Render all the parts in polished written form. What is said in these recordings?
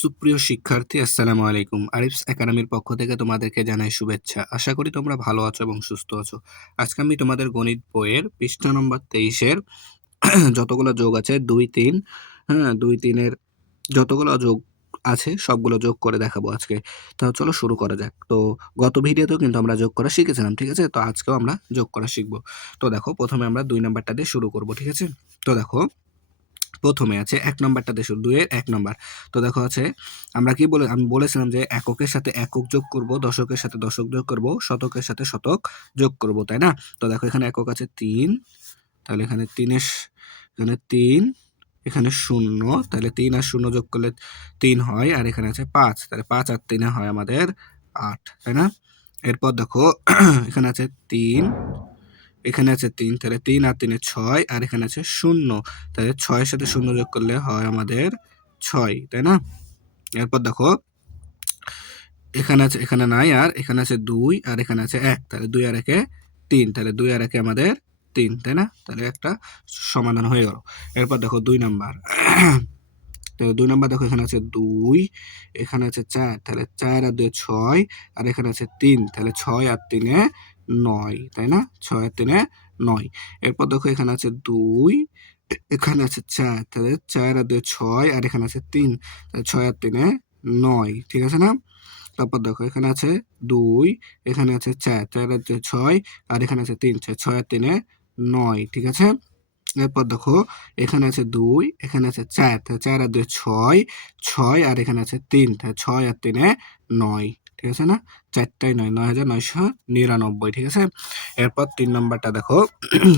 সুপ্রিয় শিক্ষার্থী, আসসালামু আলাইকুম। আরিফস একাডেমির পক্ষ থেকে তোমাদেরকে জানাই শুভেচ্ছা। আশা করি তোমরা ভালো আছো এবং সুস্থ আছো। আজকে আমি তোমাদের গণিত বইয়ের পৃষ্ঠা নম্বর 23 এর যতগুলো যোগ আছে 2, 3, হ্যাঁ 2, 3 এর যতগুলো যোগ আছে সবগুলো যোগ করে দেখাবো আজকে। তো চলো শুরু করা যাক। তো গত ভিডিওতেও কিন্তু আমরা যোগ করা শিখেছিলাম, ঠিক আছে? তো আজকেও আমরা যোগ করা শিখবো। তো দেখো, প্রথমে আমরা 2 নাম্বারটা দিয়ে শুরু করব, ঠিক আছে? তো দেখো, প্রথমে আছে 1 নাম্বারটাতে শুরু, 2 এর 1 নাম্বার। তো দেখো আছে, আমি বলেছিলাম যে এককের সাথে একক যোগ করব, দশকের সাথে দশক যোগ করব, শতকের সাথে শতক যোগ করব, তাই না? তো দেখো এখানে একক আছে 3, তাহলে এখানে 3 এখানে 3, এখানে 0, তাহলে 3 আর 0 যোগ করলে 3 হয়, আর এখানে আছে 5, তাহলে 5 আর 3 হয় আমাদের 8, তাই না? এরপর দেখো এখানে আছে 3, এখানে আছে 3, তাহলে 3 আর 3 6, আর এখানে আছে 0, তাহলে 6 এর সাথে 0 যোগ করলে হয় আমাদের 6, তাই না? এরপর দেখো এখানে আছে, এখানে নাই, আর এখানে আছে 2, আর এখানে আছে 1, তাহলে 2 আর 1 3, তাহলে 2 আর 1 আমাদের 3, তাই না? তাহলে একটা সমাধান হয়ে গেল। এরপর দেখো 2 নাম্বার। তো 2 নাম্বার দেখো, এখানে আছে 2, এখানে আছে 4, তাহলে 4 আর 2 6, আর এখানে আছে 3, তাহলে 6 আর 3 9, তাই না? 6 আর 3 9। এরপর দেখো এখানে আছে 2, এখানে আছে 4, তাহলে 4 আর 2 6, আর এখানে আছে 3, তাহলে 6 আর 3 9, ঠিক আছে না? তারপর দেখো এখানে আছে 2, এখানে আছে 4, 4 আর 2 6, আর এখানে আছে 3, 6 আর 3 9, ঠিক আছে? এরপর দেখো এখানে আছে 2, এখানে আছে 4, তাহলে 4 আর 2 6, 6, আর এখানে আছে 3, তাহলে 6 আর 3 9, ঠিক আছে না? 4টাই 9, 9999, ঠিক আছে? এরপর 3 নাম্বারটা দেখো,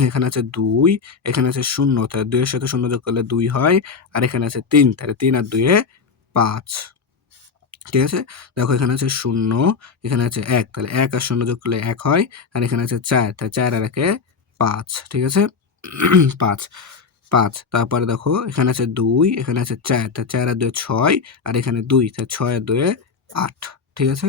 এখানে আছে 2, এখানে আছে 0, তাহলে 2 এর সাথে 0 যোগ করলে 2 হয়, আর এখানে আছে 3, তাহলে 3 আর 2 5, ঠিক আছে? দেখো এখানে আছে 0, এখানে আছে 1, তাহলে 1 আর 0 যোগ করলে 1 হয়, আর এখানে আছে 4, তাহলে 4 আর 1 5, ঠিক আছে? 5, 5। তারপরে দেখো এখানে আছে 2, এখানে আছে 4, তা 4 আর 2 6, আর এখানে 2, তা 6 আর 2 8, ঠিক আছে?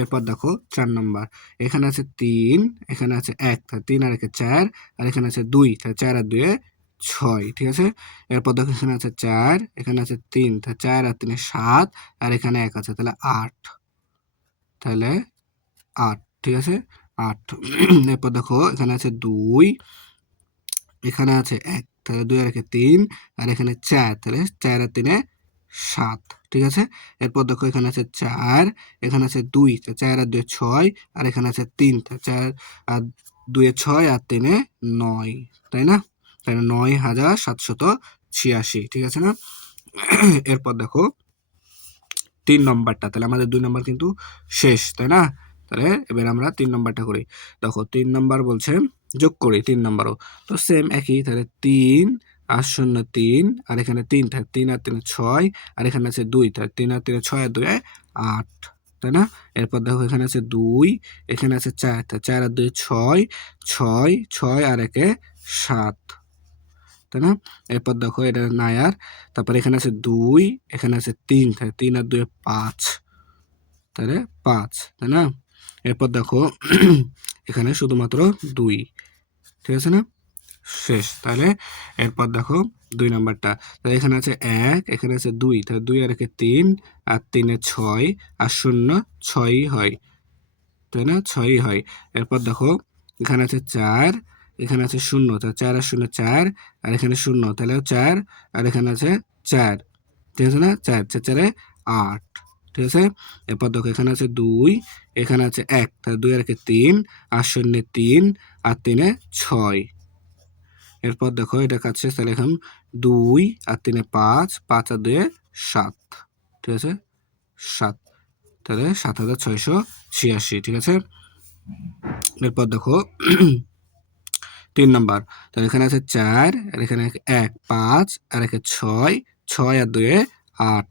এরপর দেখো 4 নাম্বার, এখানে আছে 3, এখানে আছে 1, তা 3 আর 1 4, আর এখানে আছে 2, তা 4 আর 2 6, ঠিক আছে? এরপর দেখো এখানে আছে 4, এখানে আছে 3, তা 4 আর 3 7, আর এখানে 1 আছে, তাহলে 8, তাহলে 8, ঠিক আছে? 8। এরপর দেখো এখানে আছে 2, এখানে আছে 1, তাহলে 2 আর 1 3, আর এখানে 4, তাহলে 4 আর 3 7, ঠিক আছে? এরপর দেখো এখানে আছে 4, এখানে আছে 2, তা 4 আর 2 6, আর এখানে আছে 3, তা 4 আর 2 6, আর 3 9, তাই না? তাহলে 9786, ঠিক আছে না? এরপর দেখো 3 নম্বরটা, তাহলে আমাদের 2 নম্বর কিন্তু শেষ, তাই না? তাহলে এবার আমরা 3 নম্বরটা করি। দেখো 3 নম্বর বলছে যোগ করি 3 নম্বরও। তো সেম একই, তাহলে 3 আর 0 3, আর এখানে 3, তাহলে 3 আর 3 6, আর এখানে আছে 2, তাহলে 3 আর 3 6 আর 2 8, তাই না? এরপর দেখো এখানে আছে 2, এখানে আছে 4, তাহলে 4 আর 2 6, 6, 6 আর 1 7, তাই না? এরপর দেখো এটা নাই আর, তারপর এখানে আছে 2, এখানে আছে 3, তাহলে 3 আর 2 5, তাহলে 5, তাই না? এরপর দেখো এখানে শুধুমাত্র 2, ঠিক আছে না? শেষ। তাহলে এরপর দেখো 2 নাম্বারটা, তাহলে এখানে আছে 1, এখানে আছে 2, তাহলে 2 আর 1 3, আর 3 6, আর 0 6ই হয়, তাই না? 6ই হয়। এরপর দেখো এখানে আছে 4, এখানে আছে 0, তাহলে 4 আর 0 4, আর এখানে 0, তাহলে 4, আর এখানে আছে 4, ঠিক আছে না? 4 4 4 8, ঠিক আছে? এরপর দেখো এখানে আছে 2, এখানে আছে 1, তাহলে 2 আর 1 3, আর 0 3, আর 3 6। এরপর দেখো এটা কাছে, তাহলে এখন 2 আর 3 5, 5 আর 2 7, ঠিক আছে? 7, তাহলে 7686, ঠিক আছে? এরপর দেখো 3 নাম্বার, তাহলে এখানে আছে 4, আর এখানে 1 5, আর এখানে 6, 6 আর 2 8,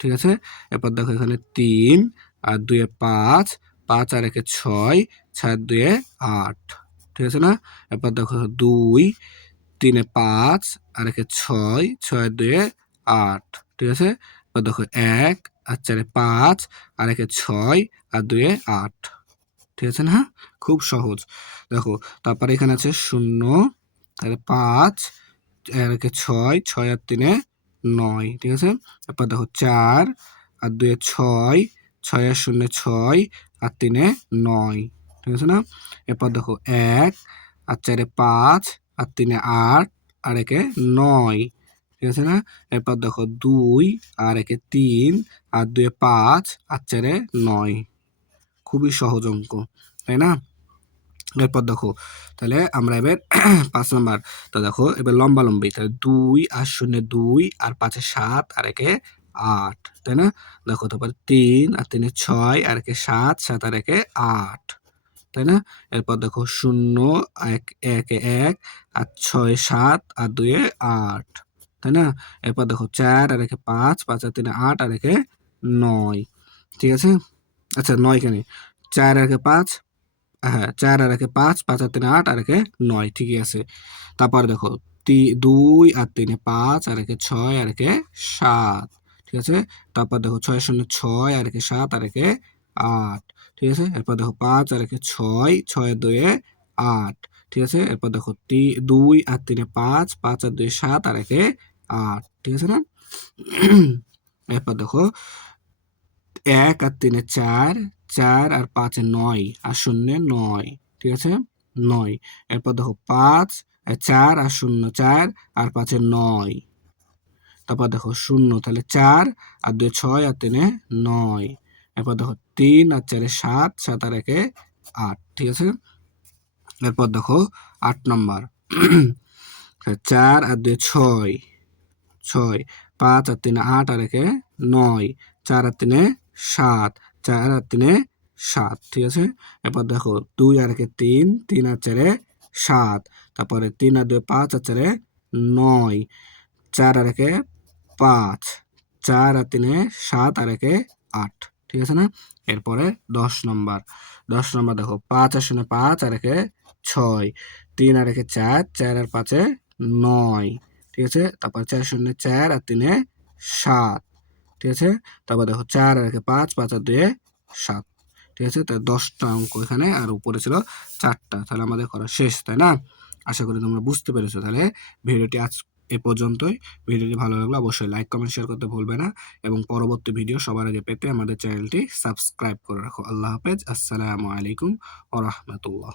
ঠিক আছে? এরপর দেখো এখানে 3 আর 2 5, 5 আর 1 6, 6 আর 2 8, ঠিক আছে না? এরপর দেখো 2, 3 5, আর 1 6, 6 আর 2 8, ঠিক আছে? এরপর দেখো 1 আর 4 5, আর 1 6, আর 2 8, ঠিক আছে না? খুব সহজ। দেখো তারপরে এখানে আছে 0, তাহলে 5, আর 6, 6 আর 3 9, ঠিক আছে? তারপর দেখো 4, আর 2 এ 6, 6 আর 0 6, আর 3 এ 9, ঠিক আছে না? এরপর দেখো 1 আর 4 এ 5, আর 3 এ 8, আর 1 এ 9, ঠিক আছে না? এরপর দেখো 2 আর 1 এ 3, আর 2 এ 5, আর 4 এ 9, খুবই সহজ অঙ্ক, তাই না? এরপর দেখো তাহলে আমরা এবার 5 নাম্বার, তো দেখো এবার লম্বালম্বি, তাহলে 2 আর 0 2, আর 5 এ 7, আর 1 এ 8, তাই না? দেখো তারপর 3 আর 3 এ 6, আর 1 এ 7, 7 আর 1 এ 8, তাই না? এরপর দেখো 0 1 1 এ 1, আর 6 এ 7, আর 2 এ 8, তাই না? এরপর দেখো 4 আর 1 এ 5, 5 আর 3 এ 8, আর 1 এ 9, ঠিক আছে? আচ্ছা 9 কেন? 4 আর 1 এ 5, হ্যাঁ 4 আর 1 এ 5, 5 আর 3 এ 8, আর 1 এ 9, ঠিকই আছে। তারপর দেখো 2 আর 3 এ 5, আর 1 এ 6, আর 1 এ 7, ঠিক আছে? তারপর দেখো 6 0 6, আর 1 এ 7, আর 1 এ 8, ঠিক আছে? এরপর দেখো 5 আর 1 এ 6, 6 আর 2 এ 8, ঠিক আছে? এরপর দেখো 2 আর 3 এ 5, 5 আর 2 এ 7, আর 1 এ 8, ঠিক আছে না? এরপর দেখো 1 আর 3 এ 4, 4 আর 5 এ 9, আর 0 9, ঠিক আছে? 9, এরপর দেখো 4 আর 0 4, আর 5 এ 9, তারপর দেখো 0, তাহলে 4 আর 2 এ 6, আর 3 এ 9, এরপর দেখো 3 আর 4 এ 7, 7 আর 1 এ 8, ঠিক আছে? এরপর দেখো 8 নাম্বার, 4 আর 2 এ 6, 6, 5 আর 3 এ 8, আর 1 এ 9, 4 আর 3 এ 7, 4 আর 3 এ 7, ঠিক আছে? এরপর দেখো 2 আর 1 এ 3, 3 আর 4 এ 7, তারপরে 3 আর 2 এ 5, আর 4 এ 9, 4 আর 1 এ 5, 4 আর 3 এ 7, আর 1 এ 8, ঠিক আছে না? এরপরে 10 নম্বর, 10 নম্বর দেখো 5 আর 0 5, আর 1 এ 6, 3 আর 1 এ 4, 4 আর 5 এ 9, ঠিক আছে? তারপর 4 0 4, আর 3 এ 7, ঠিক আছে? তারপর দেখো 4 আর 1 এ 5, 5 আর 2 এ 7, ঠিক আছে? তাহলে 10টা অঙ্ক এখানে, আর উপরে ছিল 4টা, তাহলে আমাদের করা শেষ, তাই না? আশা করি তোমরা বুঝতে পেরেছো। তাহলে ভিডিওটি আজ এ পর্যন্তই। ভিডিওটি ভালো লাগলে অবশ্যই লাইক কমেন্ট শেয়ার করতে ভুলবে না, এবং পরবর্তী ভিডিও সবার আগে পেতে আমাদের চ্যানেলটি সাবস্ক্রাইব করে রাখো। আল্লাহ হাফেজ, আসসালামু আলাইকুম ওয়া রাহমাতুল্লাহ।